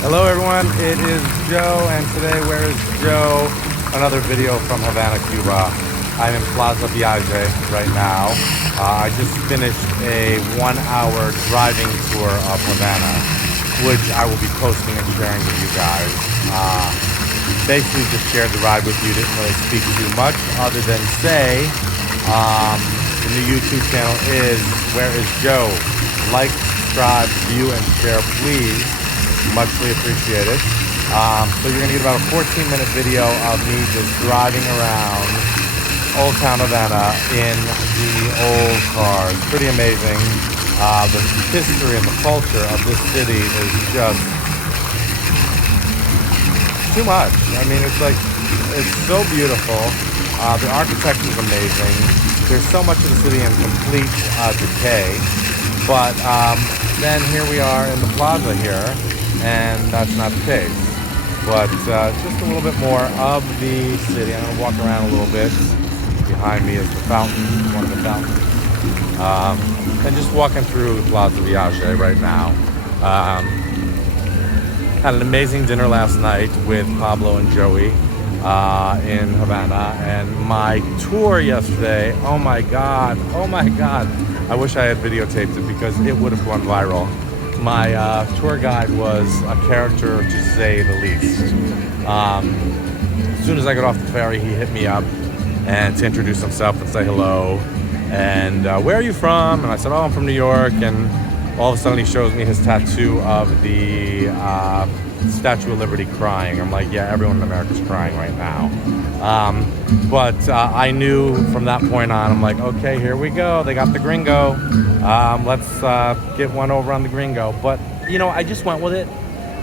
Hello everyone, it is Joe, and today, where is Joe? Another video from Havana, Cuba. I'm in Plaza Vieja right now. I just finished a 1-hour driving tour of Havana, which I will be posting and sharing with you guys. Basically just shared the ride with you, didn't really speak too much other than say, the new YouTube channel is Where is Joe? Like, subscribe, view, and share, please. Muchly appreciated. So you're gonna get about a 14-minute video of me just driving around Old Town Havana in the old cars. Pretty amazing. The history and the culture of this city is just too much. I mean, it's so beautiful. The architecture is amazing. There's so much of the city in complete decay. But then here we are in the plaza here, and that's not the case. But just a little bit more of the city. I'm gonna walk around a little bit. Behind me is the fountain, one of the fountains. And just walking through the Plaza Vieja right now. Had an amazing dinner last night with Pablo and Joey in Havana, and my tour yesterday, oh my god, I wish I had videotaped it because it would have gone viral. My tour guide was a character, to say the least. As soon as I got off the ferry, he hit me up and to introduce himself and say hello. And where are you from? And I said, oh, I'm from New York. And all of a sudden he shows me his tattoo of the Statue of Liberty crying. I'm like, yeah, everyone in America's crying right now. But I knew from that point on, I'm like, okay, here we go. They got the gringo. Let's get one over on the gringo. But, you know, I just went with it.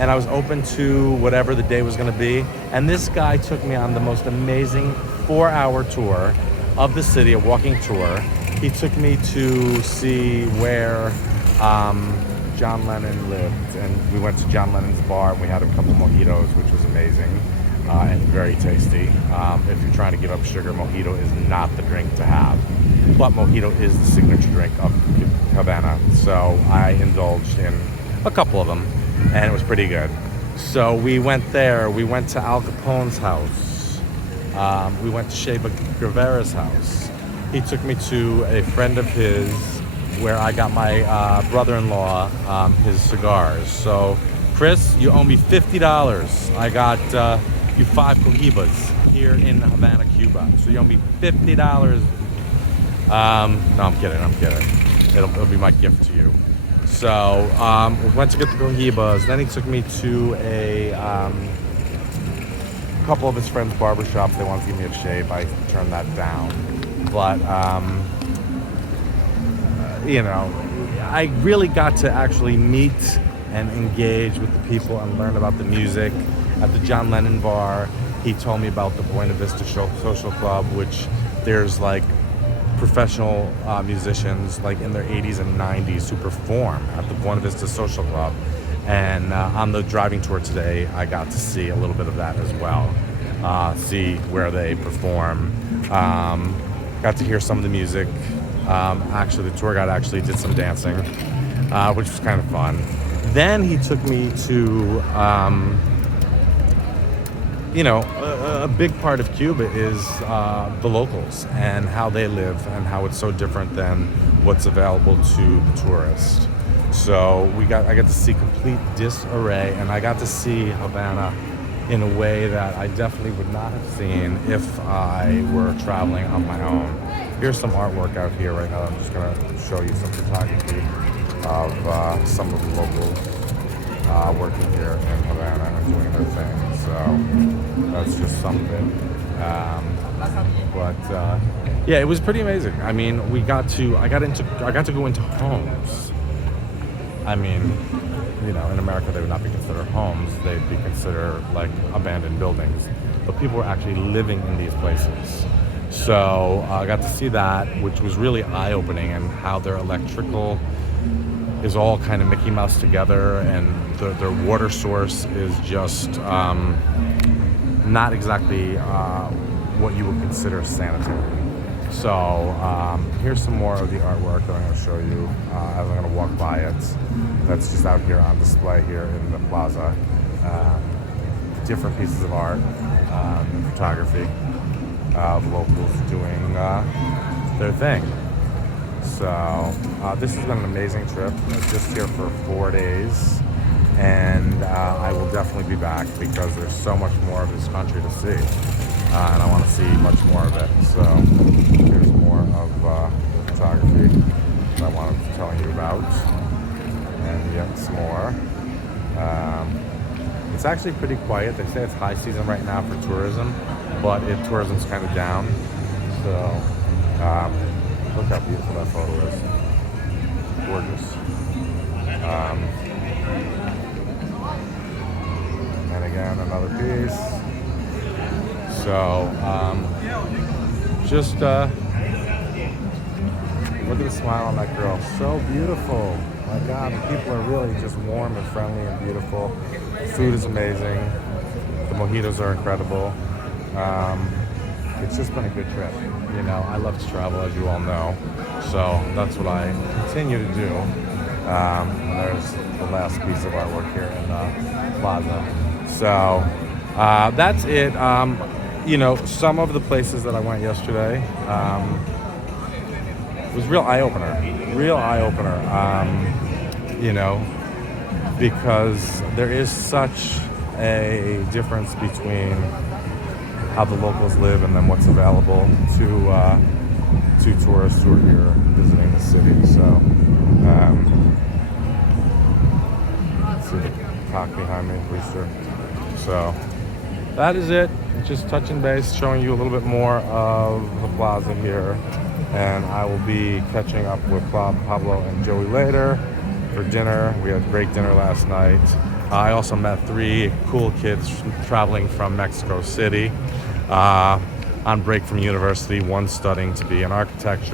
And I was open to whatever the day was going to be. And this guy took me on the most amazing 4-hour tour of the city, a walking tour. He took me to see where John Lennon lived, and we went to John Lennon's bar and we had a couple mojitos, which was amazing and very tasty. If you're trying to give up sugar, mojito is not the drink to have, but mojito is the signature drink of Havana, so I indulged in a couple of them and it was pretty good. So we went there, we went to Al Capone's house, we went to Che Guevara's house. He took me to a friend of his where I got my brother-in-law his cigars. So, Chris, you owe me $50. I got you 5 cohibas here in Havana, Cuba. So you owe me $50. No, I'm kidding. It'll be my gift to you. So, we went to get the cohibas. Then he took me to a couple of his friends' barbershops. They wanted to give me a shave. I turned that down. But, you know, I really got to actually meet and engage with the people and learn about the music. At the John Lennon bar, he told me about the Buena Vista Social Club, which there's like professional musicians like in their 80s and 90s who perform at the Buena Vista Social Club. And on the driving tour today, I got to see a little bit of that as well. See where they perform. Got to hear some of the music. Actually, the tour guide actually did some dancing, which was kind of fun. Then he took me to, you know, a big part of Cuba is the locals and how they live and how it's so different than what's available to the tourist. So I got to see complete disarray, and I got to see Havana in a way that I definitely would not have seen if I were traveling on my own. Here's some artwork out here right now. I'm just going to show you some photography of some of the locals working here in Havana and doing their thing. So that's just something. Yeah, it was pretty amazing. I mean, I got to go into homes. I mean, you know, in America they would not be considered homes. They'd be considered like abandoned buildings. But people were actually living in these places. So I got to see that, which was really eye-opening, and how their electrical is all kind of Mickey Mouse together, and their water source is just not exactly what you would consider sanitary. So here's some more of the artwork that I'm going to show you as I'm going to walk by it. That's just out here on display here in the plaza. different pieces of art, photography, the locals doing their thing. So this has been an amazing trip. I'm just here for 4 days, and I will definitely be back because there's so much more of this country to see, and I want to see much more of it. So here's more of photography that I wanted telling you about, and yet some more. It's actually pretty quiet. They say it's high season right now for tourism, but tourism's kind of down. So look how beautiful that photo is. Gorgeous. And again, another piece. So just look at the smile on that girl. So beautiful. My God, the people are really just warm and friendly and beautiful. The food is amazing. The mojitos are incredible. It's just been a good trip. You know, I love to travel, as you all know. So that's what I continue to do. There's the last piece of artwork here in Plaza. So that's it. You know, some of the places that I went yesterday was real eye-opener. Real eye-opener. You know, because there is such a difference between how the locals live and then what's available to tourists who are here visiting the city. So let's see the cock behind me, rooster. So that is it. Just touching base, showing you a little bit more of the plaza here, and I will be catching up with Pablo and Joey later for dinner. We had a great dinner last night. I also met 3 cool kids traveling from Mexico City on break from university. One studying to be an architect,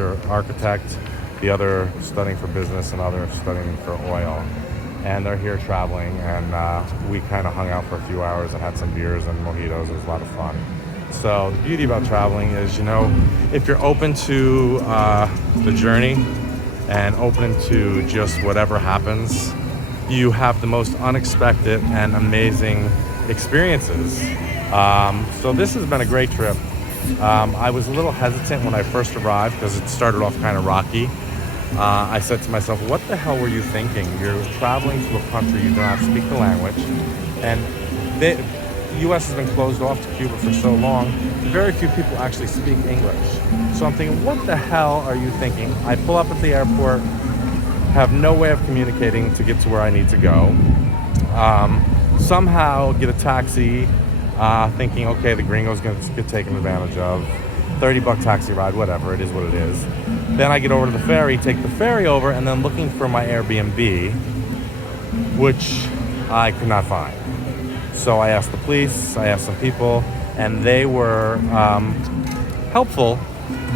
the other studying for business, and other studying for oil. And they're here traveling, and we kind of hung out for a few hours and had some beers and mojitos. It was a lot of fun. So the beauty about traveling is, you know, if you're open to the journey and open to just whatever happens, you have the most unexpected and amazing experiences. So this has been a great trip. I was a little hesitant when I first arrived because it started off kind of rocky. I said to myself, what the hell were you thinking? You're traveling to a country you do not speak the language, and the U.S. has been closed off to Cuba for so long, very few people actually speak English. So I'm thinking, what the hell are you thinking? I pull up at the airport, have no way of communicating to get to where I need to go. Somehow get a taxi, thinking, okay, the gringo's gonna get taken advantage of. $30 taxi ride, whatever, it is what it is. Then I get over to the ferry, take the ferry over, and then looking for my Airbnb, which I could not find. So I asked the police, I asked some people, and they were helpful,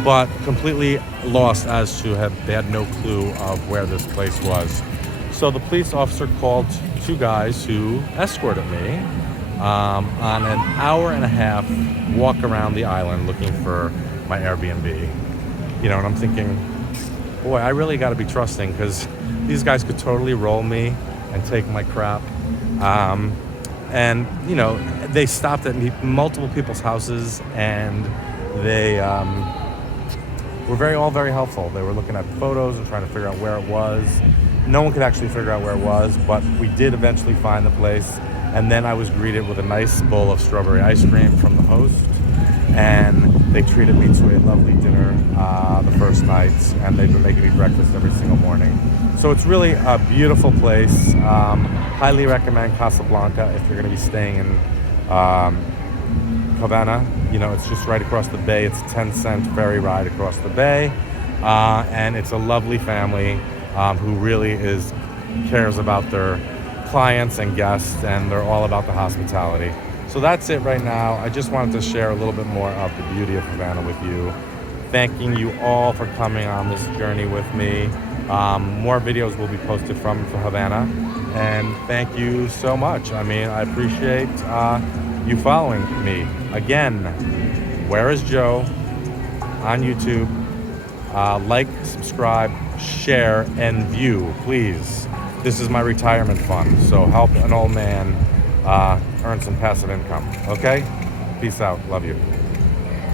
but completely lost as to they had no clue of where this place was. So the police officer called 2 guys who escorted me on an hour-and-a-half walk around the island looking for my Airbnb. You know, and I'm thinking, boy, I really got to be trusting, because these guys could totally roll me and take my crap. And, you know, they stopped at multiple people's houses, and they were all very helpful. They were looking at photos and trying to figure out where it was. No one could actually figure out where it was, but we did eventually find the place. And then I was greeted with a nice bowl of strawberry ice cream from the host, and they treated me to a lovely dinner the first night, and they've been making me breakfast every single morning. So it's really a beautiful place. Highly recommend Casablanca if you're going to be staying in Havana. You know, it's just right across the bay. It's a 10-cent ferry ride across the bay, and it's a lovely family who really cares about their clients and guests, and they're all about the hospitality. So that's it right now. I just wanted to share a little bit more of the beauty of Havana with you. Thanking you all for coming on this journey with me. More videos will be posted from Havana, and thank you so much. I mean, I appreciate you following me. Again, Where is Joe on YouTube. Like, subscribe, share, and view, please. This is my retirement fund, so help an old man earn some passive income. Okay? Peace out. Love you.